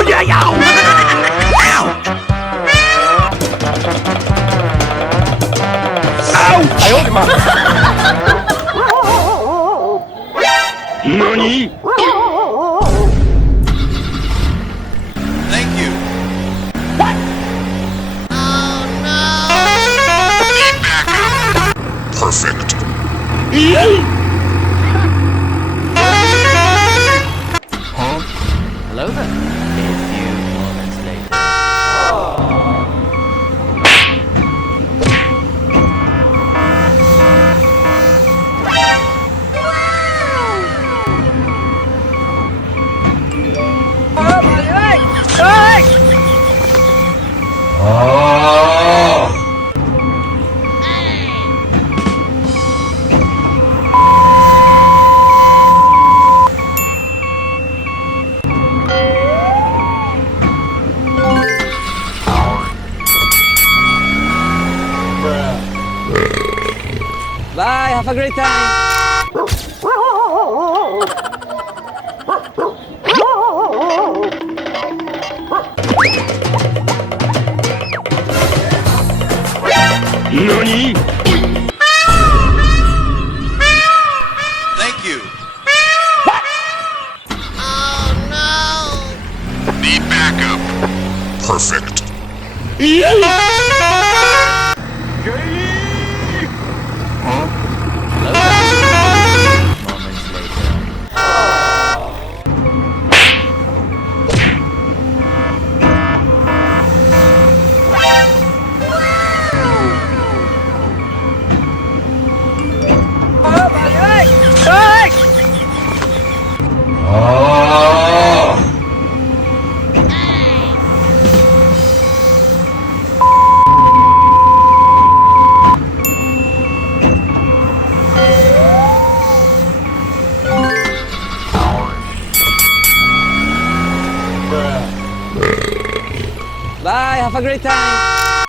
Oh yeah, yeah! Ow! Ow! 哎呦我的妈！ NANI? Thank you. Perfect. Hello there. A few moments later. Bye, have a great time. NANI? Thank you. Need backup. Perfect. Hello there. Moments later. Bye, have a great time.